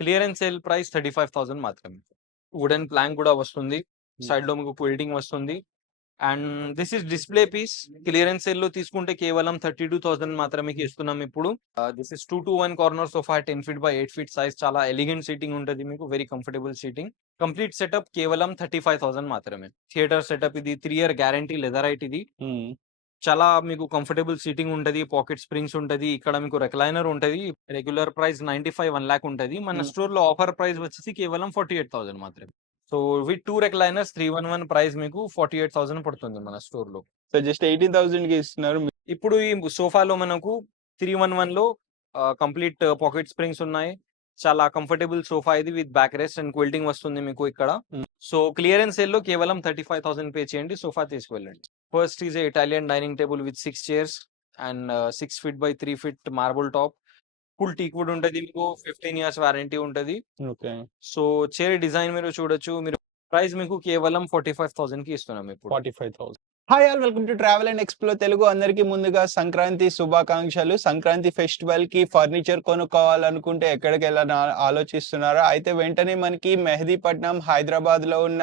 Clearance sale price thirty five thousand మాత్రమే. Wooden plank కూడా వస్తుంది. సైడ్లో మీకు క్విల్టింగ్ వస్తుంది. And this is display piece. Clearance సేల్లో తీసుకుంటే కేవలం థర్టీ టూ థౌసండ్ మాత్రమే ఇస్తున్నాం ఇప్పుడు. This is two to one corner sofa ten feet by eight feet size చాలా ఎలిగెంట్ సీటింగ్ ఉంటుంది మీకు. Very comfortable seating. Complete setup కేవలం థర్టీ ఫైవ్ థౌసండ్ మాత్రమే. థియేటర్ సెటప్ ఇది త్రీ ఇయర్ గ్యారంటీ లెదరైట్ ఇది. చాలా మీకు కంఫర్టబుల్ సీటింగ్ ఉంటది పాకెట్ స్ప్రింగ్స్ ఉంటది ఇక్కడ మీకు రెక్లైనర్ ఉంటది regular price ninety five one lakh ఉంటది. మన. స్టోర్లో ఆఫర్ ప్రైస్ వచ్చేసి కేవలం ఫార్టీ ఎయిట్ థౌసండ్ మాత్రమే. So with two recliners three one one price మీకు ఫార్టీ ఎయిట్ థౌసండ్ పడుతుంది మన స్టోర్లో. సో జస్ట్ ఎయిటీన్ థౌసండ్కి ఇస్తున్నారు ఇప్పుడు ఈ సోఫాలో మనకు త్రీ వన్ వన్లో కంప్లీట్ పాకెట్ స్ప్రింగ్స్ ఉన్నాయి. చాలా కంఫర్టబుల్ సోఫా ఇది with back rest and quilting వస్తుంది మీకు ఇక్కడ. సో క్లియరెన్స్ సేల్లో కేవలం థర్టీ ఫైవ్ థౌసండ్ పే చేయండి సోఫా తీసుకువెళ్ళండి first is Italian dining table with six chairs and six feet by three feet marble top full teak wood ఉంటుంది మీకు fifteen years warranty ఉంటుంది. ఓకే సో చైర్ డిజైన్ మీరు చూడొచ్చు. మీరు price మీకు కేవలం ఫార్టీ ఫైవ్ థౌసండ్కి ఇస్తున్నాం ఇప్పుడు. Forty five thousand hi all welcome to travel and explore Telugu అందరికీ ముందుగా సంక్రాంతి శుభాకాంక్షలు. సంక్రాంతి ఫెస్టివల్కి ఫర్నిచర్ కొనుక్కోవాలనుకుంటే ఎక్కడికి వెళ్ళాలని ఆలోచిస్తున్నారా అయితే వెంటనే మనకి మెహదీపట్నం హైదరాబాద్లో ఉన్న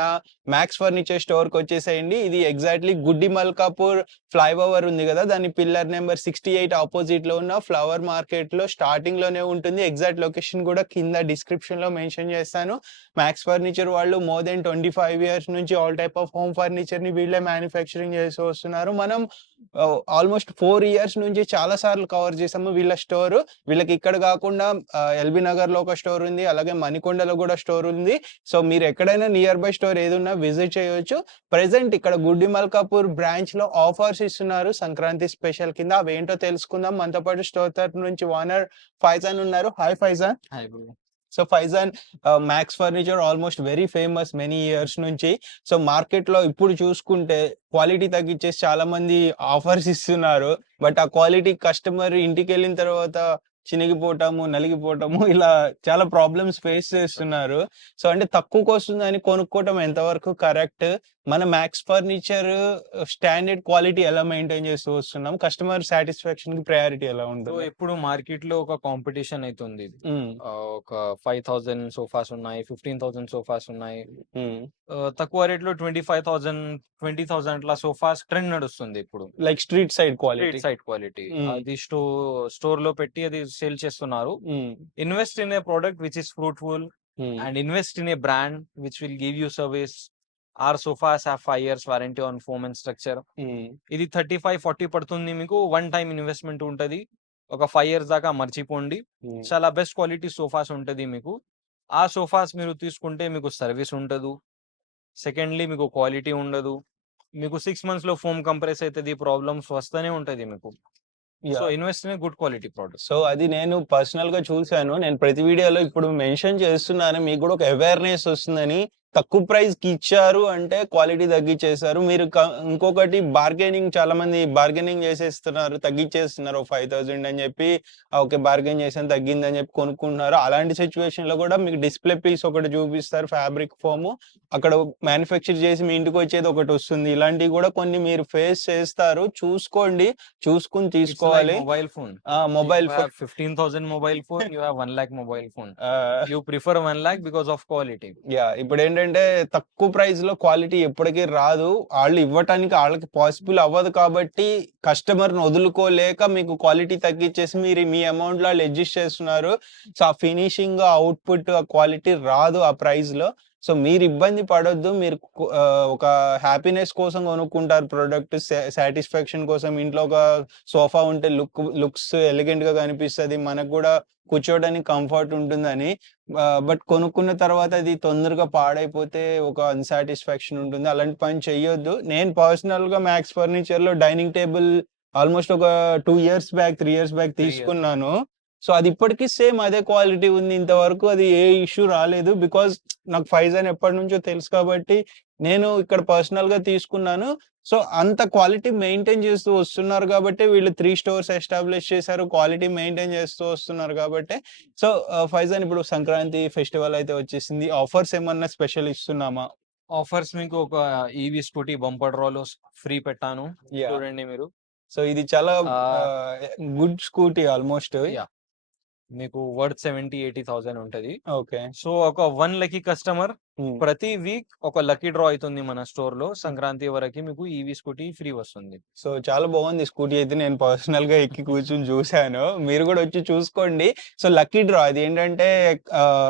మ్యాక్స్ ఫర్నిచర్ స్టోర్కి వచ్చేసేయండి. ఇది ఎగ్జాక్ట్లీ గుడ్డి మల్కాపూర్ ఫ్లైఓవర్ ఉంది కదా దాని పిల్లర్ నెంబర్ సిక్స్టీ ఎయిట్ ఆపోజిట్లో ఉన్న ఫ్లవర్ మార్కెట్లో స్టార్టింగ్లోనే ఉంటుంది. ఎగ్జాక్ట్ లొకేషన్ కూడా కింద డిస్క్రిప్షన్లో మెన్షన్ చేస్తాను. మ్యాక్స్ ఫర్నిచర్ వాళ్ళు more than twenty five years నుంచి ఆల్ టైప్ ఆఫ్ హోమ్ ఫర్నిచర్ని వీళ్ళే మ్యానుఫ్యాక్చరింగ్ చేసి వస్తున్నారు. మనం ఆల్మోస్ట్ ఫోర్ ఇయర్స్ నుంచి చాలా సార్లు కవర్ చేసాము వీళ్ళ స్టోర్ వీళ్ళకి ఇక్కడ కాకుండా ఎల్బీ నగర్లో ఒక స్టోర్ ఉంది అలాగే మణికొండలో కూడా స్టోర్ ఉంది. సో మీరు ఎక్కడైనా నియర్ బై స్టోర్ ఏదున్నా విజిట్ చేయొచ్చు. ప్రెసెంట్ ఇక్కడ గుడ్డి మల్కాపూర్ బ్రాంచ్లో ఆఫర్స్ ఇస్తున్నారు. సంక్రాంతి స్పెషల్ కింద. అవి ఏంటో తెలుసుకుందాం. మనతో పాటు స్టోర్ తరఫు నుంచి వానర్ ఫైజాన్ ఉన్నారు. Hi Faizan so Faizan Max furniture almost very famous many years నుంచి. సో మార్కెట్లో ఇప్పుడు చూసుకుంటే క్వాలిటీ తగ్గించేసి చాలా మంది ఆఫర్స్ ఇస్తున్నారు. బట్ ఆ క్వాలిటీ కస్టమర్ ఇంటికి వెళ్ళిన తర్వాత చినిగిపోవటము నలిగిపోవటము ఇలా చాలా ప్రాబ్లమ్స్ ఫేస్ చేస్తున్నారు. సో అంటే తక్కువకి వస్తుందని కొనుక్కోవటం ఎంతవరకు కరెక్ట్ మన మ్యాక్స్ ఫర్నిచర్ స్టాండర్డ్ క్వాలిటీ ఎలా మెయింటైన్ చేస్తూ వస్తున్నాం? కస్టమర్ సాటిస్ఫాక్షన్కి ప్రయారిటీ ఎలా ఉంటుంది? ఇప్పుడు మార్కెట్లో ఒక కాంపిటీషన్ అవుతుంది ఒక ఫైవ్ థౌసండ్ సోఫాస్ ఉన్నాయి ఫిఫ్టీన్ థౌసండ్ సోఫాస్ ఉన్నాయి. తక్కువ రేట్లో twenty five thousand twenty thousand అట్లా సోఫాస్ ట్రెండ్ నడుస్తుంది ఇప్పుడు. Like street side quality side quality. అది స్టో స్టోర్లో పెట్టి అది సేల్ చేస్తున్నారు. Invest in a product which is fruitful and invest in a brand which will give you service our sofas have five years warranty on foam and structure. ఇది thirty five forty పడుతుంది మీకు. One time investment ఉంటది. ఒక five years దాకా మర్చిపోండి. చాలా best quality sofas ఉంటది మీకు. ఆ సోఫాస్ మీరు తీసుకుంటే మీకు సర్వీస్ ఉండదు సెకండ్లీ మీకు క్వాలిటీ ఉండదు. మీకు సిక్స్ మంత్స్లో ఫోమ్ కంప్రెస్ అవుతుంది ప్రాబ్లమ్స్ వస్తూనే ఉంటది మీకు. So invest in good quality product so అది నేను పర్సనల్గా చూసాను. నేను ప్రతి వీడియోలో ఇప్పుడు మెన్షన్ చేస్తున్నాను. మీకు కూడా ఒక అవేర్నెస్ వస్తుందని తక్కువ ప్రైస్కి ఇచ్చారు అంటే క్వాలిటీ తగ్గించేశారు మీరు ఇంకొకటి బార్గెనింగ్ చాలా మంది బార్గెనింగ్ చేసేస్తున్నారు తగ్గించేస్తున్నారు ఫైవ్ థౌసండ్ అని చెప్పి "ఆ, ఓకే బార్గెన్ చేసాను తగ్గింది అని చెప్పి కొనుక్కుంటున్నారు. అలాంటి సిచ్యువేషన్లో కూడా మీకు డిస్ప్లే పీస్ ఒకటి చూపిస్తారు ఫ్యాబ్రిక్ ఫోమ్. అక్కడ మ్యానుఫ్యాక్చర్ చేసి మీ ఇంటికి వచ్చేది ఒకటి వస్తుంది. ఇలాంటివి కూడా కొన్ని మీరు ఫేస్ చేస్తారు. చూసుకోండి చూసుకుని తీసుకోవాలి. Mobile phone mobile phone fifteen thousand mobile phone you have one lakh mobile phone you prefer one lakh because of quality yeah ఇప్పుడు ఏంటంటే తక్కువ ప్రైస్లో క్వాలిటీ ఎప్పటికీ రాదు. వాళ్ళు ఇవ్వటానికి వాళ్ళకి పాసిబుల్ అవ్వదు కాబట్టి కస్టమర్ని వదులుకోలేక మీకు క్వాలిటీ తగ్గించేసి మీరు మీ అమౌంట్లో వాళ్ళు అడ్జస్ట్ చేస్తున్నారు. సో ఆ ఫినిషింగ్ అవుట్పుట్ ఆ క్వాలిటీ రాదు ఆ ప్రైస్లో. సో మీరు ఇబ్బంది పడొద్దు. మీరు ఒక హ్యాపీనెస్ కోసం కొనుక్కుంటారు ప్రొడక్ట్ సాటిస్ఫాక్షన్ కోసం. ఇంట్లో ఒక సోఫా ఉంటే లుక్ లుక్స్ ఎలిగెంట్గా కనిపిస్తుంది. మనకు కూడా కూర్చోవడానికి కంఫర్ట్ ఉంటుందని. బట్ కొనుక్కున్న తర్వాత అది తొందరగా పాడైపోతే ఒక అన్సాటిస్ఫాక్షన్ ఉంటుంది. అలాంటి పని చెయ్యొద్దు. నేను పర్సనల్గా మ్యాక్స్ ఫర్నిచర్లో డైనింగ్ టేబుల్ ఆల్మోస్ట్ ఒక two years back three years back. తీసుకున్నాను. సో అది ఇప్పటికీ సేమ్ అదే క్వాలిటీ ఉంది ఇంతవరకు అది ఏ ఇష్యూ రాలేదు. బికాజ్ నాకు ఫైజన్ ఎప్పటి నుంచో తెలుసు కాబట్టి నేను ఇక్కడ పర్సనల్గా తీసుకున్నాను. సో అంత క్వాలిటీ మెయింటైన్ చేస్తూ వస్తున్నారు కాబట్టి వీళ్ళు త్రీ స్టోర్స్ ఎస్టాబ్లిష్ చేశారు క్వాలిటీ మెయింటైన్ చేస్తూ వస్తున్నారు కాబట్టి. సో ఫైజాన్ ఇప్పుడు సంక్రాంతి ఫెస్టివల్ అయితే వచ్చేసింది. ఆఫర్స్ ఏమన్నా స్పెషల్ ఇస్తున్నామా? ఆఫర్స్ మీకు ఒక ఈవీ స్కూటీ బంపర్ రోలో ఫ్రీ పెట్టాను. చూడండి మీరు. సో ఇది చాలా గుడ్ స్కూటీ ఆల్మోస్ట్. మీకు వర్త్ సెవెంటీ ఎయిటీ థౌసండ్ ఉంటది. ఓకే. సో ఒక వన్ లక్కీ కస్టమర్ ప్రతి వీక్ ఒక లక్కీ డ్రా అవుతుంది మన స్టోర్లో సంక్రాంతి వరకు మీకు ఈవీ స్కూటీ ఫ్రీ వస్తుంది. సో చాలా బాగుంది స్కూటీ అయితే. నేను పర్సనల్గా ఎక్కి కూర్చుని చూశాను. మీరు కూడా వచ్చి చూసుకోండి. సో లక్కీ డ్రా అది ఏంటంటే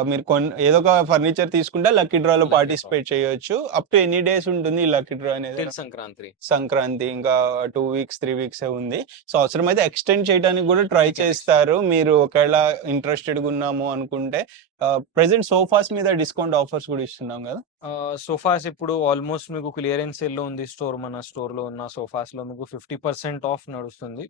మీరు కొన్ ఏదో ఒక ఫర్నిచర్ తీసుకుంటే లక్కీ డ్రా. లో. పార్టిసిపేట్ చేయొచ్చు. అప్ టు ఎన్ని డేస్ ఉంటుంది ఈ లక్కీ డ్రా అనేది. సంక్రాంతి. సంక్రాంతి ఇంకా టూ వీక్స్ త్రీ వీక్స్ ఉంది. సో అవసరమైతే ఎక్స్టెండ్ చేయడానికి కూడా ట్రై. చేస్తారు. మీరు ఒకవేళ ఇంట్రెస్టెడ్ ఉన్నాము అనుకుంటే ప్రెసెంట్ సోఫాస్ మీద డిస్కౌంట్ ఆఫర్స్ కూడా ఇస్తున్నాం కదా? సోఫాస్ ఇప్పుడు ఆల్మోస్ట్ మీకు క్లియరెన్స్ సేల్లో ఉంది స్టోర్ మన స్టోర్లో ఉన్న సోఫాస్లో మీకు ఫిఫ్టీ పర్సెంట్ ఆఫ్ నడుస్తుంది.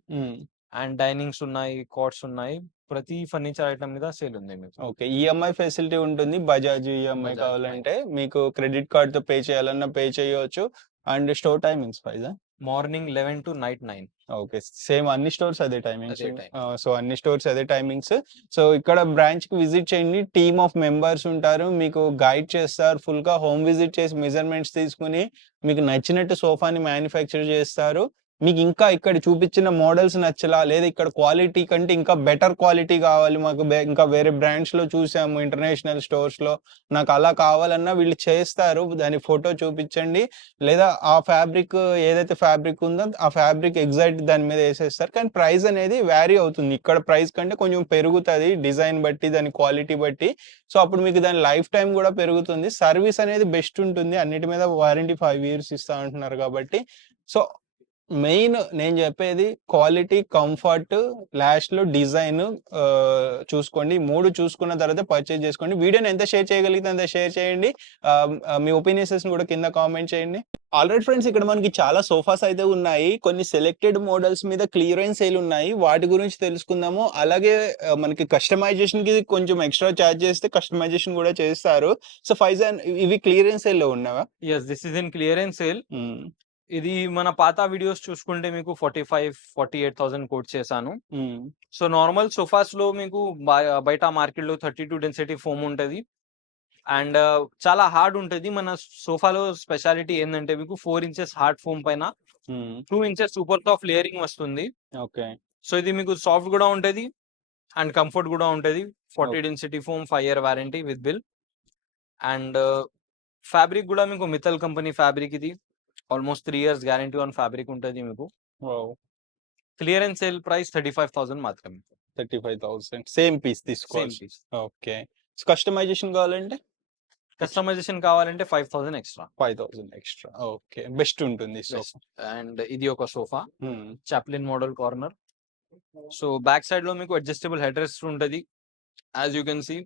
అండ్ డైనింగ్స్ ఉన్నాయి కాట్స్ ఉన్నాయి ప్రతి ఫర్నిచర్ ఐటమ్ మీద సేల్ ఉంది మీకు. ఓకే ఈఎంఐ ఫెసిలిటీ ఉంటుంది బజాజ్ ఈఎంఐ బజాజ్ కావాలంటే మీకు క్రెడిట్ కార్డ్తో పే చేయాలన్నా పే చేయవచ్చు and store timings prize morning eleven to night nine. Okay same అన్ని స్టోర్స్ అదే టైమింగ్స్. సో అన్ని స్టోర్స్ అదే టైమింగ్స్. సో ఇక్కడ బ్రాంచ్కి విజిట్ చేయండి. టీమ్ ఆఫ్ మెంబర్స్ ఉంటారు. మీకు గైడ్ చేస్తారు. ఫుల్గా హోమ్ విజిట్ చేసి మెజర్మెంట్స్ తీసుకుని మీకు నచ్చినట్టు సోఫాని మ్యానుఫ్యాక్చర్ చేస్తారు. మీకు ఇంకా ఇక్కడ చూపించిన మోడల్స్ నచ్చలా? లేదా ఇక్కడ క్వాలిటీ కంటే ఇంకా బెటర్ క్వాలిటీ కావాలి మాకు ఇంకా వేరే బ్రాండ్స్లో చూసాము ఇంటర్నేషనల్ స్టోర్స్లో నాకు అలా కావాలన్నా వీళ్ళు చేస్తారు దాని ఫోటో చూపించండి. లేదా ఆ ఫ్యాబ్రిక్ ఏదైతే ఫ్యాబ్రిక్ ఉందో ఆ ఫ్యాబ్రిక్ ఎగ్జాక్ట్ దాని మీద వేసేస్తారు. కానీ ప్రైస్ అనేది వ్యారీ అవుతుంది. ఇక్కడ ప్రైస్ కంటే కొంచెం పెరుగుతుంది డిజైన్ బట్టి దాని క్వాలిటీ బట్టి. సో అప్పుడు మీకు దాని లైఫ్ టైం కూడా పెరుగుతుంది. సర్వీస్ అనేది బెస్ట్ ఉంటుంది. అన్నిటి మీద వారంటీ ఫైవ్ ఇయర్స్ ఇస్తా అంటున్నారు కాబట్టి. సో మెయిన్ నేను చెప్పేది క్వాలిటీ కంఫర్ట్ లాస్ట్లో డిజైన్ చూసుకోండి. మూడు చూసుకున్న తర్వాత పర్చేజ్ చేసుకోండి. వీడియోని ఎంత షేర్ చేయగలిగితే అంత షేర్ చేయండి. మీ ఒపీనియన్స్ కూడా కింద కామెంట్ చేయండి. ఆల్రెడీ ఫ్రెండ్స్ ఇక్కడ మనకి చాలా సోఫాస్ అయితే ఉన్నాయి. కొన్ని సెలెక్టెడ్ మోడల్స్ మీద క్లియరెన్స్ సేల్ ఉన్నాయి. వాటి గురించి తెలుసుకుందాము. అలాగే మనకి కస్టమైజేషన్కి కొంచెం ఎక్స్ట్రా ఛార్జ్ చేస్తే కస్టమైజేషన్ కూడా చేస్తారు. సో ఫైజాన్ ఇవి క్లియరెన్స్ సేల్లో ఉన్నావా yes this is in clearance sale. ఇది మన పాత వీడియోస్ చూసుకుంటే మీకు forty five forty eight thousand quote చేశాను. సో నార్మల్ సోఫాస్లో మీకు బయ- బయట మార్కెట్లో థర్టీ టూ డెన్సిటీ ఫోమ్ ఉంటది. అండ్ చాలా హార్డ్ ఉంటది. మన సోఫాలో స్పెషాలిటీ ఏంటంటే మీకు ఫోర్ ఇంచెస్ హార్డ్ ఫోమ్ పైన. Two inches super soft layering వస్తుంది. ఓకే. సో ఇది మీకు సాఫ్ట్ కూడా ఉంటది అండ్ కంఫర్ట్ కూడా ఉంటది. Forty. Density foam five year warranty with bill. And fabric కూడా మీకు మిత్తల్ కంపెనీ ఫ్యాబ్రిక్ ఇది. Almost three years guarantee on fabric ఉంటుంది మీకు. Clearance sale price thirty five thousand మాత్రమే. Thirty five thousand. Same piece తీసుకోవాలి. Okay. Customization కావాలంటే? Customization కావాలంటే five thousand extra. Five thousand extra. Okay. Best ఉంటుంది సో అండ్ ఇది ఒక sofa. Chaplin model corner so back సైడ్లో మీకు అడ్జస్టబుల్ హెడ్ రెస్ట్ ఉంటది. యాజ్ యూ కెన్ సీ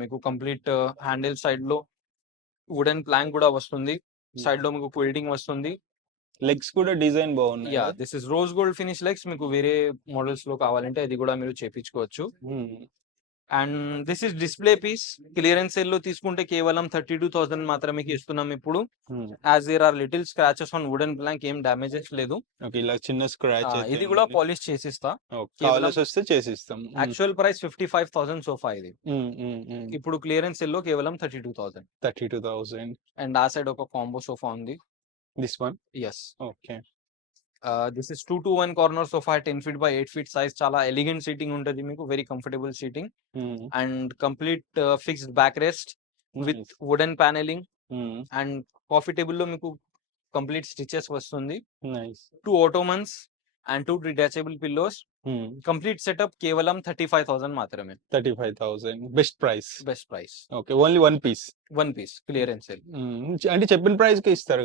మీకు కంప్లీట్ హ్యాండిల్ సైడ్లో వుడెన్ ప్లాంక్ కూడా వస్తుంది. సైడ్లో మీకు క్విల్టింగ్ వస్తుంది. లెగ్స్ కూడా డిజైన్ బాగున్నాయి yeah this is rose gold finish legs మీకు వేరే మోడల్స్లో కావాలంటే అది కూడా మీరు చేపించుకోవచ్చు. And this is display piece. Clearance సేల్లో తీసుకుంటే కేవలం థర్టీ టూ థౌసండ్ మాత్రమే ఇస్తున్నాం ఇప్పుడు. As there are little scratches on wooden plank ఏం డ్యామేజెస్ లేదు. ఇలా చిన్న స్క్రాచ్ ఇది కూడా పాలిష్ చేసిస్తా. కావాల్సి వస్తే చేసిస్తాం. Actual price fifty five thousand sofa ఇది. ఇప్పుడు క్లియరెన్స్ సెల్లో కేవలం thirty two thousand. Thirty two thousand. And ఆ సైడ్ ఒక కాంబో సోఫా ఉంది. This one yes okay this is two to one corner sofa ten feet by eight feet size చాలా elegant seating ఉంటుంది మీకు very comfortable seating. And complete fixed back rest with wooden panelling and coffee టేబుల్లో మీకు complete stitches వస్తుంది. Two ottomans and two detachable pillows complete setup కేవలం thirty five thousand మాత్రమే. Thirty five thousand. Best price. Best price. Okay. Only one piece. One piece. Clearance sale అంటే చెప్పిన ప్రైస్కి ఇస్తారు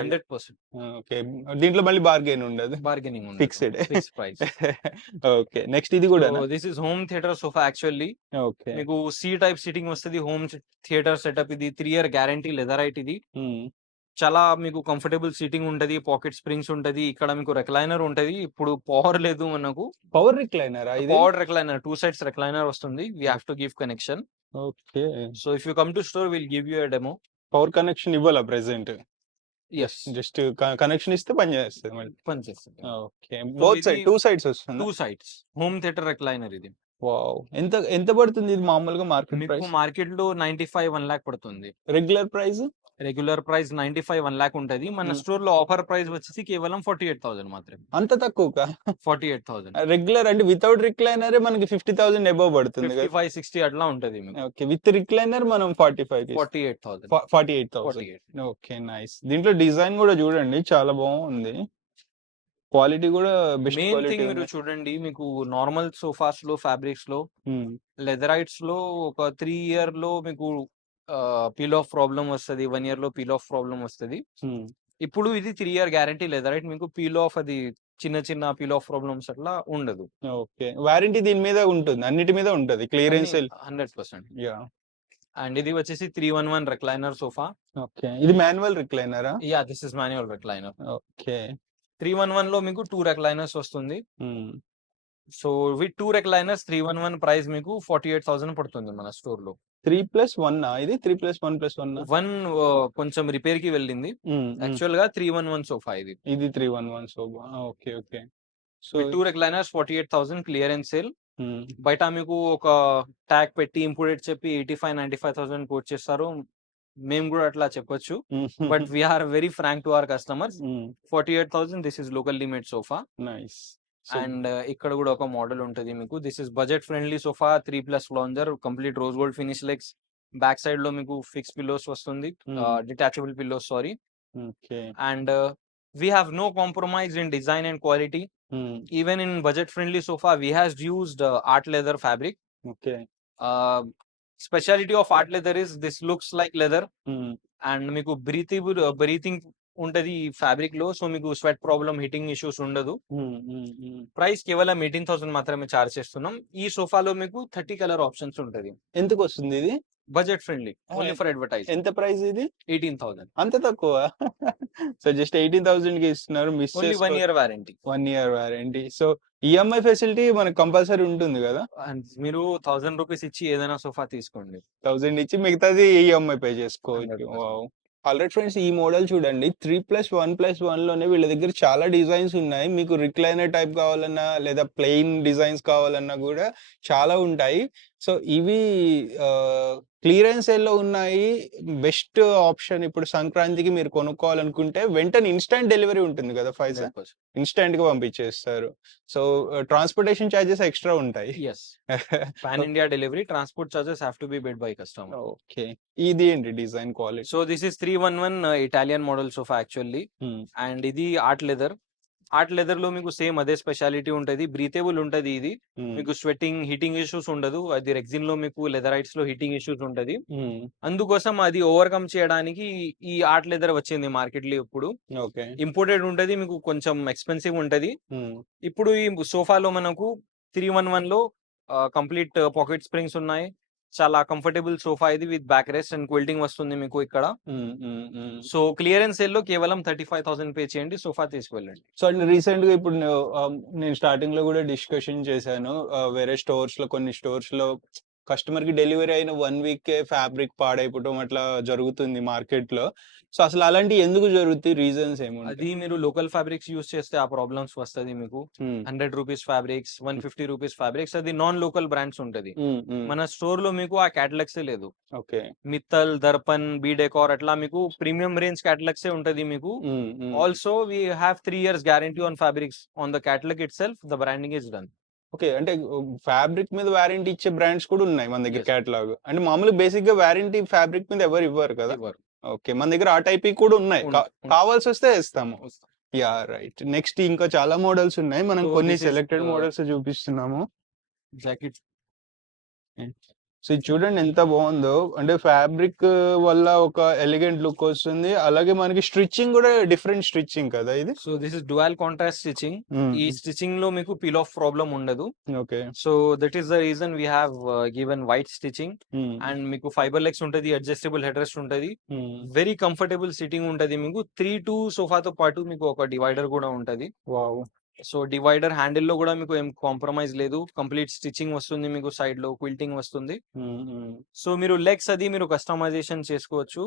hundred percent. Okay. దీంట్లో మళ్ళీ bargain ఉండదు. Bargaining Fixed. Fix price okay. Next ఇది కూడా this is home theatre sofa actually okay. మీకు సి టైప్ సిట్టింగ్ వస్తుంది. హోమ్ థియేటర్ సెటప్ ఇది. త్రీ ఇయర్ గ్యారంటీ లెదరైట్ ఇది. చాలా మీకు కంఫర్టబుల్ సీటింగ్ ఉంటది పాకెట్ స్ప్రింగ్స్ ఉంటది ఇక్కడ మీకు రెక్లైనర్ ఉంటది. ఇప్పుడు పవర్ లేదు మనకు. పవర్ రిక్లైనర్ ఇది? Power recliner two sides recliner వస్తుంది. We have to give connection okay so if you come to store will give you demo power connection ఇవ్వాలా ప్రెసెంట్ ఎస్ జస్ట్ కనెక్షన్ ఇస్తే పని చేస్తుంది మళ్ళీ. పనిచేస్తుంది okay both side two sides వస్తుంది? Two sides home theatre recliner ఇది. Wow ఎంత ఎంత పడుతుంది ఇది మామూలుగా మార్కెట్ మీకు ప్రైస్ మార్కెట్లో నైన్టీ ఫైవ్ వన్ లాక్ పడుతుంది. Regular price regular price ninety five one lakh ఉంటది. మన. స్టోర్లో ఆఫర్ ప్రైస్ వచ్చేసి కేవలం ఫార్టీ ఎయిట్ థౌసండ్ మాత్రమే. అంత తక్కువ ఫార్టీ ఎయిట్ థౌసండ్. రెగ్యులర్ అంటే వితౌట్ రిక్లైనర్ మనకి ఫిఫ్టీ థౌసండ్ ఎబో పడుతుంది ఫైవ్ సిక్స్టీ అట్లా ఉంటది ఓకే విత్ రిక్లైనర్ మనం forty five forty eight thousand. Forty eight thousand. Okay nice. దీంట్లో డిజైన్ కూడా చూడండి చాలా బాగుంది. క్వాలిటీ కూడా బెస్ట్ మెయిన్ థింగ్ మీరు చూడండి మీకు నార్మల్ సోఫాస్లో ఫ్యాబ్రిక్స్లో. లెదరైట్స్లో ఒక త్రీ ఇయర్లో మీకు పీల్ ఆఫ్ ప్రాబ్లం వస్తది వన్ ఇయర్లో పీల్ ఆఫ్ ప్రాబ్లం వస్తది. ఇప్పుడు ఇది త్రీ ఇయర్ గ్యారంటీ లెదరైట్ మీకు పీల్ ఆఫ్ అది చిన్న చిన్న పీల్ ఆఫ్ ప్రాబ్లమ్స్ అట్లా ఉండదు. ఓకే. వారంటీ దీని మీద ఉంటుంది. అన్నిటి మీద ఉంటుంది. Clearance hundred percent. Yeah and ఇది వచ్చేసి three one one recliner sofa. Okay. ఇది manual రిక్లైనరా? Yeah this is manual recliner. Okay. Three one వన్లో మీకు టూ రెక్లైనర్స్ వస్తుంది. So with two recliners three one one price మీకు ఫార్టీ ఎయిట్ థౌసండ్ పడుతుంది మన స్టోర్లో త్రీ ప్లస్ వన్ ఇది three plus one plus one one కొంచెం రిపేర్కి వెళ్ళింది. యాక్చువల్గా త్రీ వన్ వన్ సోఫా ఇది. ఇది three one one so okay okay. So two recliners forty eight thousand clear and sale. బయట మీకు ఒక ట్యాగ్ పెట్టి ఇంపోర్టెడ్ చెప్పి eighty five ninety five thousand quote చేస్తారు. మేము కూడా అట్లా చెప్పొచ్చు. But we are very frank to our customers forty eight thousand this is local limit sofa nice and ఇక్కడ కూడా ఒక మోడల్ ఉంటుంది మీకు. This is budget friendly sofa three plus lounger complete rose gold finish legs. Back సైడ్లో మీకు fix pillows వస్తుంది detachable pillows sorry. And we have no compromise in design and quality. friendly sofa we has used uh, art leather fabric okay. uh, speciality of art leather is this looks like leather and మీకు బ్రీతిబుల్ breathing ఉంటది ఈ ఫ్యాబ్రిక్లో so మీకు sweat problem hitting issues ఉండదు. Price కేవలం eighteen thousand మాత్రమే charge చేస్తున్నాం. ఈ సోఫాలో మీకు థర్టీ కలర్ ఆప్షన్స్ ఉంటది. ఎంతకు వస్తుంది ఇది? Budget friendly. Only for advertise. ఎంత ప్రైస్ ఇది? Eighteen thousand. అంత తక్కువ? సో జస్ట్ ఎయిటీన్ థౌసండ్కి ఇస్తున్నారు miss only one year warranty. One year warranty. So EMI facility మనకు కంపల్సరీ ఉంటుంది కదా? మీరు థౌసండ్ రూపీస్ ఇచ్చి ఏదైనా సోఫా తీసుకోండి. థౌసండ్ ఇచ్చి మిగతాది ఈఎంఐ పే చేసుకోవచ్చు. 100%. ఆల్రెడీ ఫ్రెండ్స్ ఈ మోడల్ చూడండి. త్రీ ప్లస్ వన్ ప్లస్ వన్లోనే వీళ్ళ దగ్గర చాలా డిజైన్స్ ఉన్నాయి. మీకు రిక్లైనర్ టైప్ కావాలన్నా లేదా ప్లెయిన్ డిజైన్స్ కావాలన్నా కూడా చాలా ఉంటాయి. సో ఇవి uh, క్లియరెన్స్లో ఉన్నాయి. బెస్ట్ ఆప్షన్ ఇప్పుడు సంక్రాంతికి మీరు కొనుక్కోవాలనుకుంటే వెంటనే ఇన్స్టంట్ డెలివరీ ఉంటుంది కదా ఫైజా? ఇన్స్టంట్గా పంపించేస్తారు. సో ట్రాన్స్పోర్టేషన్ చార్జెస్ ఎక్స్ట్రా ఉంటాయి. Pan India delivery transport charges have to be paid by customer okay. ఇది ఏంటి design quality? So this is three one one Italian model sofa actually and ఇది art leather art లెదర్లో మీకు same అదే speciality ఉంటది. బ్రీతేబుల్ ఉంటది ఇది. మీకు స్వెట్టింగ్ హీటింగ్ ఇష్యూస్ ఉండదు. అది రెగ్జిన్లో మీకు లెదరైట్స్లో హీటింగ్ ఇష్యూస్ ఉంటది. అందుకోసం అది ఓవర్కమ్ చేయడానికి ఈ ఆర్ట్ లెదర్ వచ్చింది మార్కెట్లో ఇప్పుడు ఓకే. ఇంపోర్టెడ్ ఉంటది మీకు కొంచెం ఎక్స్పెన్సివ్ ఉంటది. ఇప్పుడు ఈ సోఫాలో మనకు త్రీ వన్ వన్లో కంప్లీట్ పాకెట్ స్ప్రింగ్స్ ఉన్నాయి. చాలా కంఫర్టబుల్ సోఫా ఇది with back rest and quilting వస్తుంది మీకు ఇక్కడ. సో క్లియరెన్స్ సేల్లో కేవలం థర్టీ ఫైవ్ థౌసండ్ పే చేయండి సోఫా తీసుకువెళ్ళండి. సో అండ్ రీసెంట్గా ఇప్పుడు నేను, స్టార్టింగ్లో కూడా డిస్కషన్ చేశాను వేరే స్టోర్స్లో కొన్ని స్టోర్స్లో కస్టమర్కి డెలివరీ అయిన వన్ వీక్ ఫ్యాబ్రిక్ పాడైపోవడం అట్లా జరుగుతుంది మార్కెట్లో సో అసలు అలాంటి ఎందుకు జరుగుతాయి? రీజన్స్ అది ఏముంటాయి మీరు లోకల్ ఫ్యాబ్రిక్స్ యూస్ చేస్తే ఆ ప్రాబ్లమ్స్ వస్తది మీకు. Hundred rupees fabrics one fifty rupees fabrics అది నాన్ లోకల్ బ్రాండ్స్ ఉంటది. మన స్టోర్లో మీకు ఆ క్యాటలాగ్స్ లేదు. Okay. Mittal Darpan B Decor అట్లా మీకు ప్రీమియం రేంజ్ క్యాటలాగ్స్ ఉంటది మీకు. Also we have three years guarantee on fabrics. On the catalogue itself the branding is done. Okay అంటే ఫ్యాబ్రిక్ మీద వారంటీ ఇచ్చే బ్రాండ్స్ కూడా ఉన్నాయి మన దగ్గర. కేటలాగ్ అంటే మామూలుగా బేసిక్గా వారంటీ ఫ్యాబ్రిక్ మీద ఎవరు ఇవ్వరు కదా? ఓకే మన దగ్గర ఆ టైప్ కూడా ఉన్నాయి. కావాల్సి వస్తే ఇస్తాము. Yeah right. నెక్స్ట్ ఇంకా చాలా మోడల్స్ ఉన్నాయి. మనం కొన్ని సెలెక్టెడ్ uh, మోడల్స్ చూపిస్తున్నాము. జాకెట్ సో ఇది చూడండి ఎంత బాగుందో. అంటే ఫ్యాబ్రిక్ వల్ల ఒక ఎలిగెంట్ లుక్ వస్తుంది. అలాగే మనకి స్టిచ్చింగ్ కూడా డిఫరెంట్ స్టిచ్చింగ్ కదా ఇది? So this is dual contrast stitching ఈ స్టిచింగ్లో మీకు పీల్ ఆఫ్ ప్రాబ్లం ఉండదు. Okay. So that is the reason we have given white stitching and మీకు ఫైబర్ లెగ్స్ ఉంటది అడ్జస్టబుల్ హెడ్ రెస్ట్ ఉంటది. వెరీ కంఫర్టబుల్ సిట్టింగ్ ఉంటది మీకు. త్రీ టూ సోఫాతో పాటు మీకు ఒక డివైడర్ కూడా ఉంటది. వావ్. సో డివైడర్ హ్యాండిల్లో కూడా మీకు ఏం కాంప్రమైజ్ లేదు. కంప్లీట్ స్టిచ్చింగ్ వస్తుంది మీకు సైడ్లో క్విల్టింగ్ వస్తుంది. సో మీరు లెగ్స్ అది మీరు కస్టమైజేషన్ చేసుకోవచ్చు.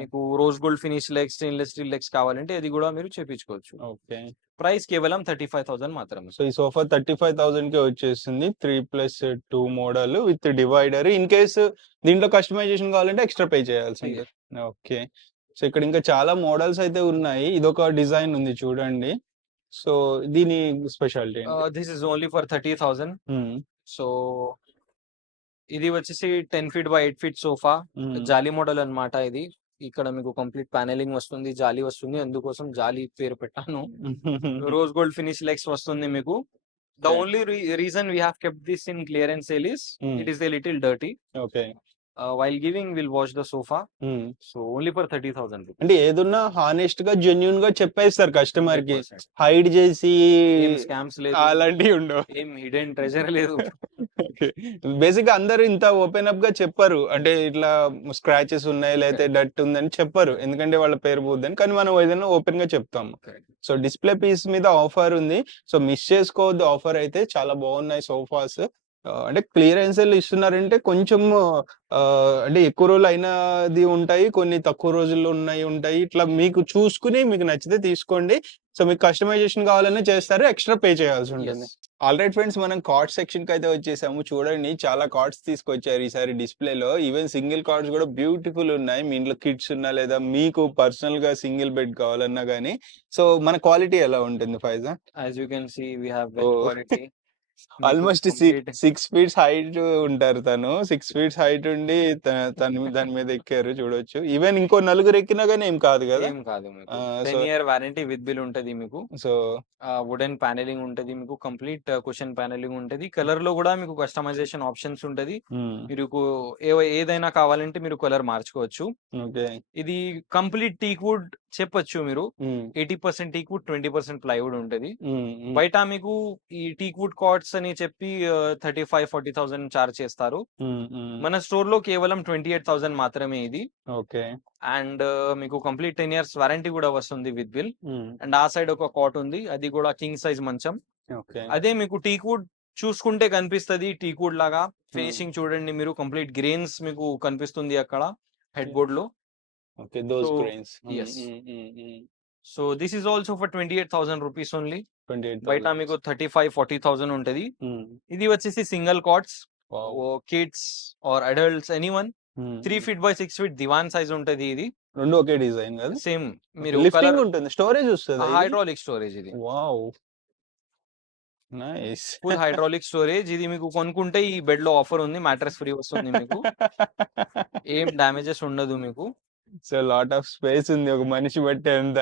మీకు rose gold finish legs stainless steel legs కావాలంటే అది కూడా మీరు చేపించుకోవచ్చు. ఓకే. ప్రైస్ కేవలం థర్టీ ఫైవ్ థౌసండ్ మాత్రమే సో ఈ సోఫా థర్టీ ఫైవ్ థౌసండ్కి వచ్చేస్తుంది three plus two model with divider. In case దీంట్లో కస్టమైజేషన్ కావాలంటే ఎక్స్ట్రా పే చేయాల్సిందే. ఓకే. సో ఇక్కడ ఇంకా చాలా మోడల్స్ అయితే ఉన్నాయి. ఇదొక డిజైన్ ఉంది చూడండి. సో దీని speciality this is only for thirty thousand so ఇది వచ్చేసి ten feet by eight feet sofa jolly model అన్నమాట ఇది. ఇక్కడ మీకు కంప్లీట్ ప్యానెలింగ్ వస్తుంది జాలీ వస్తుంది. అందుకోసం జాలీ పేరు పెట్టాను. రోజ్ గోల్డ్ ఫినిష్ లెగ్స్ వస్తుంది మీకు. The. Only reason we have kept this in clearance sale is. It is a little dirty okay while giving will watch the sofa so only for thirty thousand అంటే ఏదున్నా హానెస్ట్గా జెన్యున్గా చెప్పేస్తారు కస్టమర్కి. Hide చేసి scams లేదు. అలాంటివి ఉండవు. ఏం హిడెన్ ట్రెజర్ లేదు. బేసిక్గా అందరూ ఇంత ఓపెన్ అప్గా చెప్పరు. అంటే ఇట్లా స్క్రాచెస్ ఉన్నాయి లేకపోతే డట్ ఉందని చెప్పరు. ఎందుకంటే వాళ్ళ పేరు పోద్దని. కానీ మనం ఏదైనా ఓపెన్గా చెప్తాము సో డిస్ప్లే పీస్ మీద ఆఫర్ ఉంది. సో మిస్ చేసుకోవద్దు. ఆఫర్ అయితే చాలా బాగున్నాయి సోఫాస్ అంటే క్లియరెన్స్ ఇస్తున్నారంటే కొంచెం అంటే ఎక్కువ రోజులు అయినది ఉంటాయి కొన్ని తక్కువ రోజుల్లో ఉన్నాయి ఉంటాయి. ఇట్లా మీకు చూసుకుని మీకు నచ్చితే తీసుకోండి. సో మీకు కస్టమైజేషన్ కావాలన్నా చేస్తారు ఎక్స్ట్రా పే చేయాల్సి ఉంటుంది. ఆల్ రైట్ ఫ్రెండ్స్ మనం కార్డ్ సెక్షన్కి అయితే వచ్చేసాము. చూడండి చాలా కార్డ్స్ తీసుకొచ్చారు ఈసారి డిస్ప్లేలో. ఈవెన్ సింగిల్ కార్డ్స్ కూడా బ్యూటిఫుల్ ఉన్నాయి. మీ ఇంట్లో కిడ్స్ ఉన్నా లేదా మీకు పర్సనల్గా సింగిల్ బెడ్ కావాలన్నా కానీ సో మన క్వాలిటీ ఎలా ఉంటుంది Faiza? As you can see we have. Quality almost six feets height ఉంటారు తను. సిక్స్ ఫీట్స్ హైట్ ఉండి తన దాని మీద ఎక్కారు చూడొచ్చు. ఈవెన్ ఇంకో నలుగురు ఎక్కినా కానీ ఏం కాదు కదా? ఏం కాదు ten year warranty with bill ఉంటది మీకు. సో వుడెన్ ప్యానెలింగ్ ఉంటది మీకు. కంప్లీట్ కుషన్ ప్యానెలింగ్ ఉంటది. కలర్లో కూడా మీకు కస్టమైజేషన్ ఆప్షన్స్ ఉంటది. మీరు ఏ- ఏదైనా కావాలంటే మీరు కలర్ మార్చుకోవచ్చు. ఇది కంప్లీట్ టీక్ వుడ్ చెప్పొచ్చు మీరు. Eighty percent teak wood twenty percent plywood ఉంటది. బయట మీకు ఈ టీక్ వుడ్ కార్డ్స్ అని చెప్పి thirty five forty thousand charge చేస్తారు. మన స్టోర్లో కేవలం ట్వంటీ ఎయిట్ థౌసండ్ మాత్రమే ఇది. ఓకే. అండ్ మీకు కంప్లీట్ టెన్ ఇయర్స్ వారంటీ కూడా వస్తుంది విత్ బిల్. అండ్ ఆ సైడ్ ఒక కాట్ ఉంది. అది కూడా కింగ్ సైజ్ మంచం. అదే మీకు టీక్ వుడ్ చూసుకుంటే కనిపిస్తది. టీక్ వుడ్ లాగా ఫినిషింగ్ చూడండి మీరు. కంప్లీట్ గ్రెయిన్స్ మీకు కనిపిస్తుంది అక్కడ హెడ్ బోర్డ్లో okay those So, grains yes. So this is also for twenty eight thousand rupees only twenty eight బయట మీకు థర్టీ ఫైవ్ ఫార్టీ థౌసండ్ ఉంటది ఇది వచ్చేసి single cots kids or adults any one three feet by six feet divan size ఉంటది ఇది రెండు ఒకే design కదా సేమ్ మీరు లిఫ్టింగ్ ఉంటుంది. స్టోరేజ్ వస్తుంది హైడ్రాలిక్ స్టోరేజ్ ఇది wow nice full hydraulic storage ఇది మీకు కొనుక్కుంటే ఈ బెడ్లో ఆఫర్ ఉంది మ్యాట్రెస్ ఫ్రీ వస్తుంది మీకు ఏం డ్యామేజెస్ ఉండదు మీకు సో లాట్ ఆఫ్ స్పేస్ ఉంది. ఒక మనిషి బట్టి ఎంత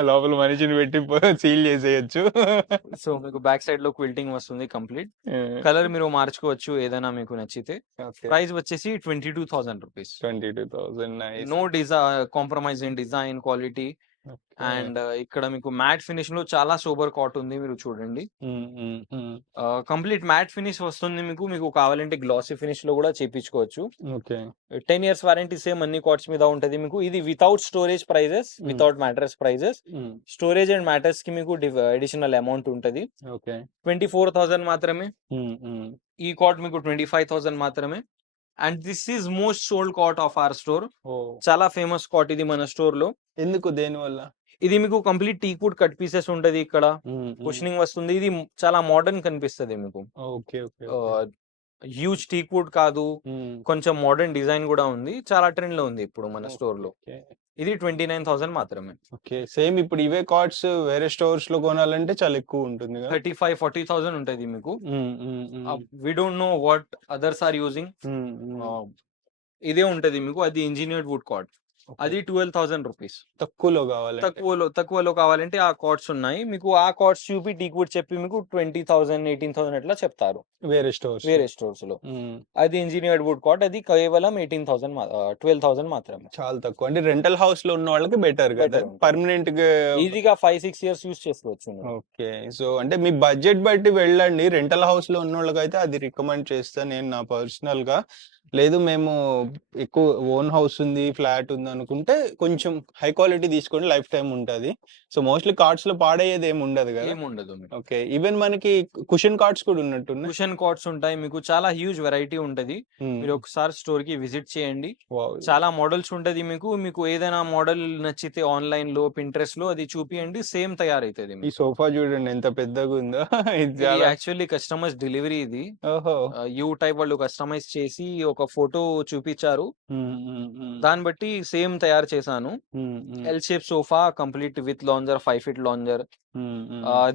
లోపల మనిషిని పెట్టి సీల్ చేసేయచ్చు. సో మీకు బ్యాక్ సైడ్లో క్విల్టింగ్ వస్తుంది కంప్లీట్. కలర్ మీరు మార్చుకోవచ్చు ఏదైనా మీకు నచ్చితే. ప్రైస్ వచ్చేసి twenty two thousand rupees. Twenty two thousand. No design compromise in design quality. And ఇక్కడ మీకు మ్యాట్ ఫినిష్లో చాలా సూపర్ కాట్ ఉంది మీరు చూడండి. కంప్లీట్ మ్యాట్ ఫినిష్ వస్తుంది మీకు. మీకు కావాలంటే గ్లాసీ ఫినిష్లో కూడా చేపించుకోవచ్చు టెన్ ఇయర్స్ వారంటీ సేమ్ అన్ని కార్డ్స్ మీద ఉంటది మీకు. ఇది without storage prices. Without mattress prices storage and మ్యాటర్స్కి మీకు అడిషనల్ అమౌంట్ ఉంటది. ట్వంటీ ఫోర్ థౌసండ్ మాత్రమే. ఈ కార్డ్ మీకు ట్వంటీ ఫైవ్ థౌసండ్ మాత్రమే. And this is most sold cart of our store. చాలా ఫేమస్ కార్ట్ ఇది మన స్టోర్లో ఎందుకు? దేని వల్ల? ఇది మీకు complete teak wood cut pieces ఉంటది ఇక్కడ. కుషనింగ్ వస్తుంది. ఇది చాలా మోడర్న్ కనిపిస్తది మీకు. Okay okay huge teak wood కాదు. కొంచెం మోడర్న్ డిజైన్ కూడా ఉంది. చాలా ట్రెండ్లో ఉంది ఇప్పుడు మన స్టోర్లో ఇది ట్వంటీ నైన్ థౌసండ్ మాత్రమే. ఓకే సేమ్ ఇప్పుడు ఇవే కార్డ్స్ వేరే స్టోర్స్లో కొనాలంటే చాలా ఎక్కువ ఉంటుంది కదా? థర్టీ ఫైవ్ ఫార్టీ థౌసండ్ ఉంటది మీకు. We don't know what others are using ఇదే ఉంటది మీకు అది ఇంజనీర్డ్ వుడ్ కార్డ్ అది ట్వెల్వ్ థౌసండ్ రూపీస్. తక్కువలో కావాలి తక్కువలో తక్కువలో కావాలంటే ఆ కార్డ్స్ ఉన్నాయి. మీకు ఆ కార్డ్స్ చూపి టీ వుడ్ చెప్పి మీకు ట్వంటీ థౌసండ్ ఎయిటీన్ థౌసండ్ అట్లా చెప్తారు. వేరే స్టోర్స్. వేరే స్టోర్స్లో అది ఇంజనీర్డ్ వుడ్ కార్డ్ అది కేవలం ఎయిటీన్ థౌసండ్ ట్వెల్వ్ థౌసండ్ మాత్రమే. చాలా తక్కువ. అంటే రెంటల్ హౌస్లో ఉన్న వాళ్ళకి బెటర్ కదా. పర్మనెంట్గా ఈజీగా ఫైవ్ సిక్స్ ఇయర్స్ యూస్ చేసుకోవచ్చు. ఓకే. సో అంటే మీ బడ్జెట్ బట్టి వెళ్ళండి. రెంటల్ హౌస్లో ఉన్న వాళ్ళకైతే అది రికమెండ్ చేస్తాను నేను నా పర్సనల్గా లేదు మేము ఎక్కువ ఓన్ హౌస్ ఉంది ఫ్లాట్ ఉంది అనుకుంటే కొంచెం హై క్వాలిటీ తీసుకోండి లైఫ్ టైం ఉంటది. సో మోస్ట్లీ కార్డ్స్లో పాడేది ఏమి ఉండదు కదా. ఏముండదు మీకు ఓకే ఈవెన్ మనకి కుషన్ కార్డ్స్ కూడా ఉన్నట్టున్నాయి. కుషన్ కార్డ్స్ ఉంటాయి మీకు చాలా హ్యూజ్ వెరైటీ ఉంటది. మీరు ఒకసారి స్టోర్కి విజిట్ చేయండి. చాలా మోడల్స్ ఉంటది మీకు మీకు ఏదైనా మోడల్ నచ్చితే ఆన్లైన్లో పింట్రెస్ట్లో అది చూపియండి సేమ్ తయారైతుంది ఈ సోఫా చూడండి ఎంత పెద్దగా ఉందో. ఇది యాక్చువల్లీ కస్టమైజ్ డెలివరీ ఇది. యూ టైప్ వాళ్ళు కస్టమైజ్ చేసి ఒక ఒక ఫోటో చూపించారు. దాన్ని బట్టి సేమ్ తయారు చేశాను. L shape sofa complete with lounger five feet lounger.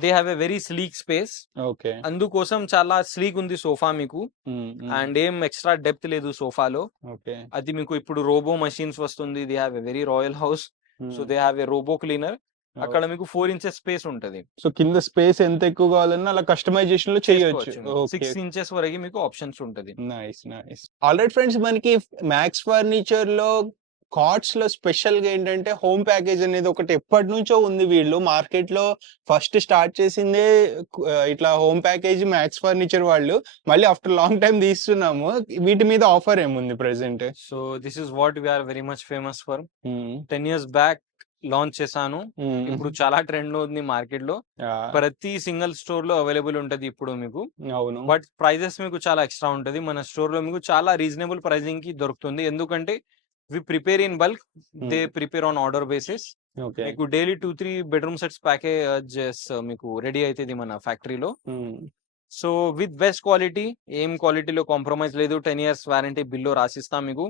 They have a very sleek space okay. అందుకోసం చాలా స్లీక్ ఉంది సోఫా మీకు. అండ్ ఏం ఎక్స్ట్రా డెప్త్ లేదు సోఫాలో. అది మీకు ఇప్పుడు రోబో మషిన్స్ వస్తుంది they have a very royal house so. They have a robo cleaner! అక్కడ మీకు ఫోర్ ఇంచెస్ స్పేస్ ఉంటది సో కింద స్పేస్ ఎంత ఎక్కువ కావాలన్నా అలా కస్టమైజేషన్‌లో చేయొచ్చు. చేసుకోవచ్చు ఓకే. సిక్స్ ఇంచెస్ వరకు మీకు ఆప్షన్స్ ఉంటది నైస్. నైస్. ఆల్రైట్ ఫ్రెండ్స్ మనకి మ్యాక్స్ ఫర్నిచర్‌లో కాట్స్‌లో స్పెషల్‌గా ఏంటంటే హోమ్ ప్యాకేజ్ అనేది ఒకటి ఎప్పటినుంచో ఉంది వీళ్ళు మార్కెట్‌లో ఫస్ట్ స్టార్ట్ చేసిందే ఇట్లా హోమ్ ప్యాకేజ్ మ్యాక్స్ ఫర్నిచర్ వాళ్ళు. మళ్ళీ ఆఫ్టర్ లాంగ్ టైమ్ తీస్తున్నాము. వీటి మీద ఆఫర్ ఏముంది present? So this is what we are very much famous for. Ten years back launch చేశాను. ఇప్పుడు చాలా ట్రెండ్లో ఉంది మార్కెట్లో! ప్రతి సింగిల్ స్టోర్లో అవైలబుల్ ఉంటది ఇప్పుడు మీకు అవును. బట్ ప్రైజెస్ మీకు చాలా ఎక్స్ట్రా ఉంటది మన స్టోర్లో మీకు చాలా రీజనబుల్ ప్రైజింగ్కి దొరుకుతుంది ఎందుకంటే we prepare in bulk they. Prepare on order basis. మీకు daily two three bedroom sets packages మీకు రెడీ అవుతుంది మన ఫ్యాక్టరీలో. సో విత్ బెస్ట్ క్వాలిటీ ఏం క్వాలిటీలో కాంప్రమైజ్ లేదు టెన్ ఇయర్స్ వారంటీ బిల్లో రాసిస్తాం మీకు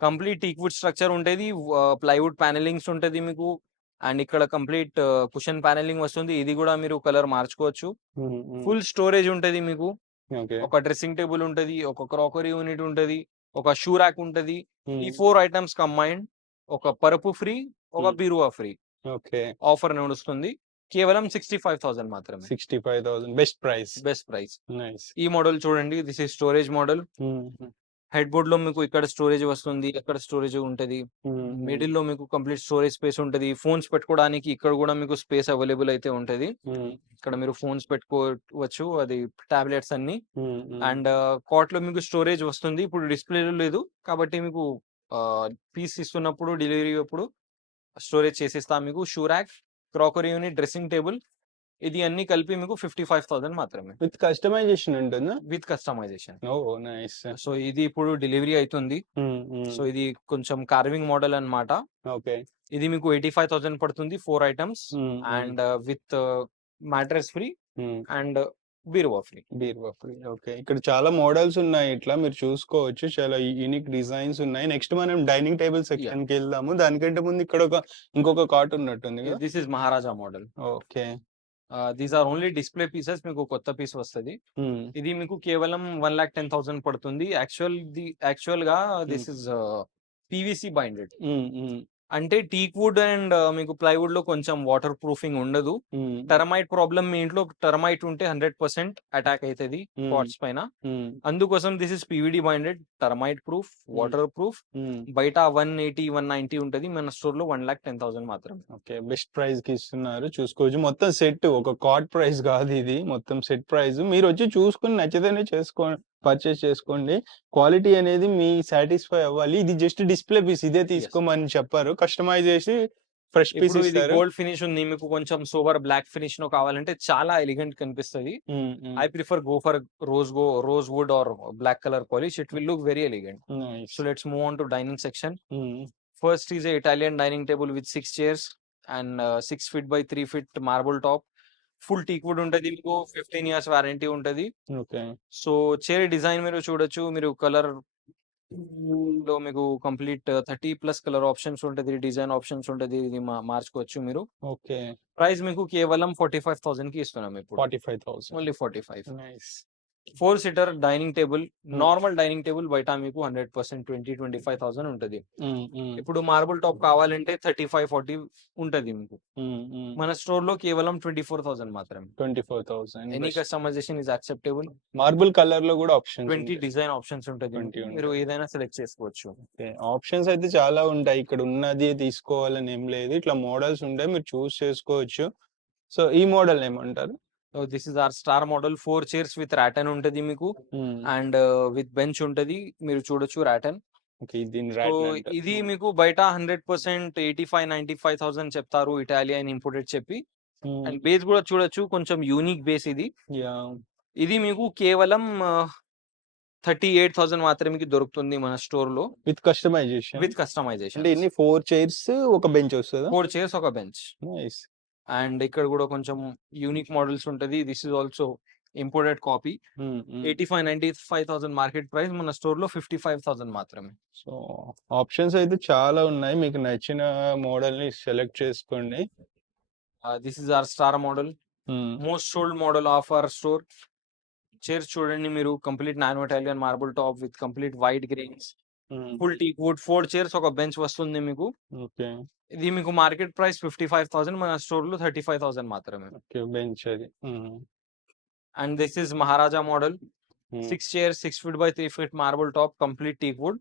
కంప్లీట్ టీక్వుడ్ స్ట్రక్చర్ ఉంటుంది ప్లైవుడ్ ప్యానలింగ్స్ ఉంటుంది మీకు అండ్ ఇక్కడ కంప్లీట్ కుషన్ ప్యానలింగ్ వస్తుంది ఇది కూడా మీరు కలర్ మార్చుకోవచ్చు. ఫుల్ స్టోరేజ్ ఉంటది మీకు. ఒక డ్రెస్సింగ్ టేబుల్ ఉంటది ఒక క్రాకరీ యూనిట్ ఉంటది ఒక షూ ర్యాక్ ఉంటది ఈ. ఫోర్ ఐటమ్స్ కంబైన్డ్ ఒక పరుపు ఫ్రీ ఒక. బీరువా ఫ్రీ ఓకే. ఆఫర్ నడుస్తుంది కేవలం సిక్స్టీ ఫైవ్ థౌసండ్ మాత్రమే 65,000 బెస్ట్ ప్రైస్. Best price. ఈ మోడల్ చూడండి this is storage model. Head బోర్డ్లో మీకు ఇక్కడ స్టోరేజ్ వస్తుంది ఎక్కడ స్టోరేజ్ ఉంటది. మిడిల్లో మీకు కంప్లీట్ స్టోరేజ్ స్పేస్ ఉంటది ఫోన్స్ పెట్టుకోవడానికి ఇక్కడ కూడా మీకు స్పేస్ అవైలబుల్ అయితే ఉంటది. ఇక్కడ మీరు ఫోన్స్ పెట్టుకోవచ్చు అది టాబ్లెట్స్ అన్ని. అండ్ కాట్లో మీకు స్టోరేజ్ వస్తుంది ఇప్పుడు డిస్ప్లే లేదు కాబట్టి మీకు పీస్ ఇస్తున్నప్పుడు డెలివరీ అప్పుడు స్టోరేజ్ చేసిస్తాం మీకు shoe rack crockery unit dressing table ఇది అన్ని కలిపి మీకు ఫిఫ్టీ ఫైవ్ థౌసండ్ మాత్రమే విత్ కస్టమైజేషన్ ఉంటుందా? With customization! నైస్. సో ఇది ఇప్పుడు డెలివరీ అవుతుంది. సో ఇది కొంచెం కార్వింగ్ మోడల్ అన్నమాట ఓకే. ఇది మీకు ఎయిటీ ఫైవ్ థౌసండ్ పడుతుంది four items. And with mattress free. And బీరువా ఫ్రీ బీరువా ఫ్రీ. ఓకే. ఇక్కడ చాలా మోడల్స్ ఉన్నాయి ఇట్లా మీరు చూసుకోవచ్చు. చాలా యూనిక్ డిజైన్స్ ఉన్నాయి. నెక్స్ట్ మనం డైనింగ్ టేబుల్ యా సెక్షన్‌కి వెళ్దాము. దానికంటే ముందు ఇక్కడ ఒక ఇంకొక కాట్ ఉన్నట్టుంది? This is Maharaja model okay. These are only display pieces మీకు కొత్త పీస్ వస్తది. ఇది మీకు కేవలం వన్ లాక్ టెన్ థౌసండ్ పడుతుంది యాక్చువల్ ది యాక్చువల్గా. This is PVC bonded. అంటే టీక్ వుడ్ అండ్ మీకు ప్లైవుడ్లో కొంచెం వాటర్ ప్రూఫింగ్ ఉండదు. టర్మైట్ ప్రాబ్లం మీ ఇంట్లో టర్మైట్ ఉంటే హండ్రెడ్ పర్సెంట్ అటాక్ అవుతుంది. పాట్స్ పైన. అందుకోసం this is PVD binded termite proof. Water proof. బయట వన్ ఎయిటీ వన్ నైన్టీ ఉంటది మన స్టోర్లో వన్ లాక్ టెన్ థౌసండ్ మాత్రమే ఓకే. బెస్ట్ ప్రైస్‌కి ఇస్తున్నారు. చూసుకోవచ్చు. మొత్తం సెట్ ఒక కాట్ ప్రైస్ కాదు ఇది. మొత్తం సెట్ ప్రైస్. మీరొచ్చి చూసుకొని నచ్చితేనే చేసుకో పర్చేస్ చేసుకోండి. క్వాలిటీ అనేది మీ సాటిస్ఫై అవ్వాలి. ఇది జస్ట్ డిస్ప్లే పీస్ ఇదే తీసుకోమని చెప్పరు. కస్టమైజ్ చేసి ఫ్రెష్ పీస్ ఇస్తారు. గోల్డ్ ఫినిష్ ఉంది మీకు కొంచెం సోవర్ బ్లాక్ ఫినిష్లో కావాలంటే చాలా ఎలిగెంట్ కనిపిస్తది. I prefer go for rose go rose wood or black colour polish it will look very elegant. So let's move on to dining section. First is Italian dining table with six chairs and six feet by three feet marble top full teak wood ఉంటది మీకు fifteen years warranty ఉంటది okay. So chair design మీరు చూడొచ్చు మీరు కలర్లో మీకు complete thirty plus colour options ఉంటది design options ఉంటది ఇది మార్చుకోవచ్చు మీరు ఓకే. ప్రైస్ మీకు కేవలం ఫార్టీ ఫైవ్ థౌసండ్కి ఇస్తున్నాం ఇప్పుడు 45,000 only forty five. Four seater dining table hmm. Normal dining table బయట మీకు hundred percent twenty twenty five thousand ఉంటది హ్మ్. హ్మ్. ఇప్పుడు మార్బుల్ టాప్ కావాలంటే థర్టీ ఫైవ్ ఫార్టీ ఉంటది మీకు. మన స్టోర్లో కేవలం ట్వంటీ ఫోర్ థౌసండ్ మాత్రమే 24,000 any best. Customization is acceptable marble కలర్లో కూడా ఆప్షన్స్ ట్వంటీ. డిజైన్ ఆప్షన్స్ ఉంటది 20 మీకు. మీరు. ఏదైనా సెలెక్ట్ చేసుకోవచ్చు. ఆప్షన్స్ అయితే చాలా ఉంటాయి. ఇక్కడ ఉన్నది తీసుకోవాలని ఏం లేదు. ఇట్లా మోడల్స్ ఉంటాయి. మీరు చూస్ చేసుకోవచ్చు. సో ఈ మోడల్ ఏమంటారు? So this is our star model four chairs with rattan ఉంటది మీకు. అండ్ విత్ బెంచ్ ఉంటది మీరు చూడొచ్చు రాటన్. ఇది హ్మ్. మీకు బయట hundred percent eighty five ninety five thousand చెప్తారు ఇటాలియన్ ఇంపోర్టెడ్ చెప్పి. అండ్ బేస్ కూడా చూడొచ్చు కొంచెం యూనిక్ బేస్ ఇది! ఇది మీకు కేవలం థర్టీ ఎయిట్ థౌసండ్ మాత్రమే మీకు దొరుకుతుంది మన స్టోర్లో విత్ కస్టమైజేషన్. విత్ కస్టమైజేషన్ అంటే ఎన్ని 4 చైర్స్ ఒక బెంచ్ వస్తదా? ఫోర్ చైర్స్ ఒక బెంచ్. అండ్ ఇక్కడ కూడా కొంచెం యూనిక్ మోడల్స్ ఉంటది. This is also imported copy. Eighty five ninety five thousand market price మన స్టోర్లో ఫిఫ్టీ ఫైవ్ థౌసండ్ మాత్రమే. సో ఆప్షన్స్ అయితే చాలా ఉన్నాయి. మీకు నచ్చిన మోడల్ని సెలెక్ట్ చేసుకోండి. This is our star model. Most sold model of our store. Chairs చూడండి మీరు. Complete nano Italian marble top with complete white grains full teak wood four chairs ఒక బెంచ్ వస్తుంది మీకు. ఇది మీకు market price fifty five thousand మన స్టోర్లో thirty five thousand మాత్రమే. బెంచ్ అది. And this is Maharaja model. Six chairs six feet by three feet marble top complete teak wood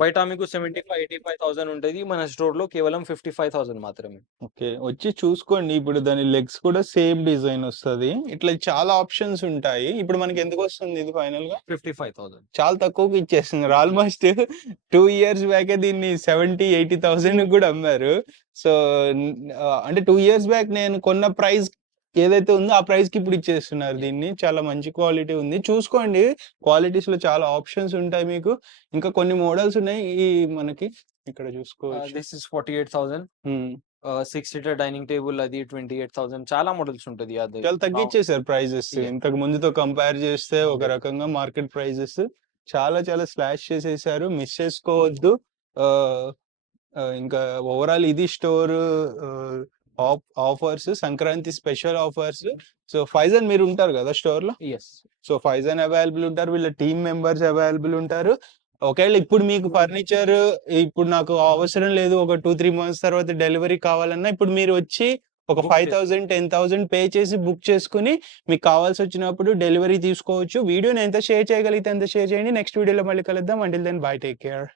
బయట మీకు seventy five eighty five thousand ఉంటుంది. మన స్టోర్లో కేవలం ఫిఫ్టీ ఫైవ్ థౌసండ్ మాత్రమే. ఓకే. వచ్చి చూసుకోండి. ఇప్పుడు దాని లెగ్స్ కూడా సేమ్ డిజైన్ వస్తది. ఇట్లా చాలా ఆప్షన్స్ ఉంటాయి. ఇప్పుడు మనకి ఎందుకు వస్తుంది ఇది ఫైనల్గా ఫిఫ్టీ ఫైవ్ థౌసండ్ చాలా తక్కువకి ఇచ్చేస్తున్నారు ఆల్మోస్ట్ టూ ఇయర్స్ బ్యాకే దీన్ని సెవెంటీ ఎయిటీ థౌసండ్ కూడా అమ్మారు. సో అంటే టూ ఇయర్స్ బ్యాక్ నేను కొన్న ప్రైస్ ఏదైతే ఉందో ఆ ప్రైస్కి ఇప్పుడు ఇచ్చేస్తున్నారు దీన్ని. చాలా మంచి క్వాలిటీ ఉంది. చూసుకోండి. క్వాలిటీస్లో చాలా ఆప్షన్స్ ఉంటాయి మీకు. ఇంకా కొన్ని మోడల్స్ ఉన్నాయి. ఈ మనకి ఇక్కడ చూసుకోవచ్చు. This is forty eight thousand Hmm. Six seater dining table అది ట్వంటీ ఎయిట్ థౌసండ్ చాలా మోడల్స్ ఉంటుంది అది. చాలా తగ్గించేసారు ప్రైజెస్. ఇంతకు ముందుతో కంపేర్ చేస్తే ఒక రకంగా మార్కెట్ ప్రైజెస్ చాలా చాలా స్లాష్ చేసేసారు. మిస్ చేసుకోవద్దు. ఆ, ఆ, ఇంకా ఓవరాల్ ఇది store offers Sankranti special offers. So Faizan మీరు ఉంటారు కదా స్టోర్లో ఎస్ సో ఫైజన్ అవైలబుల్ ఉంటారు వీళ్ళ టీమ్ మెంబర్స్ అవైలబుల్ ఉంటారు. ఒకవేళ ఇప్పుడు మీకు ఫర్నిచర్ ఇప్పుడు నాకు అవసరం లేదు ఒక టూ త్రీ మంత్స్ తర్వాత డెలివరీ కావాలన్నా ఇప్పుడు మీరు వచ్చి ఒక five thousand ten thousand pay చేసి బుక్ చేసుకుని మీకు కావాల్సి వచ్చినప్పుడు డెలివరీ తీసుకోవచ్చు. వీడియోని ఎంత షేర్ చేయగలిగితే ఎంత షేర్ చేయండి. నెక్స్ట్ వీడియోలో మళ్ళీ కలుద్దాం. Until then bye take care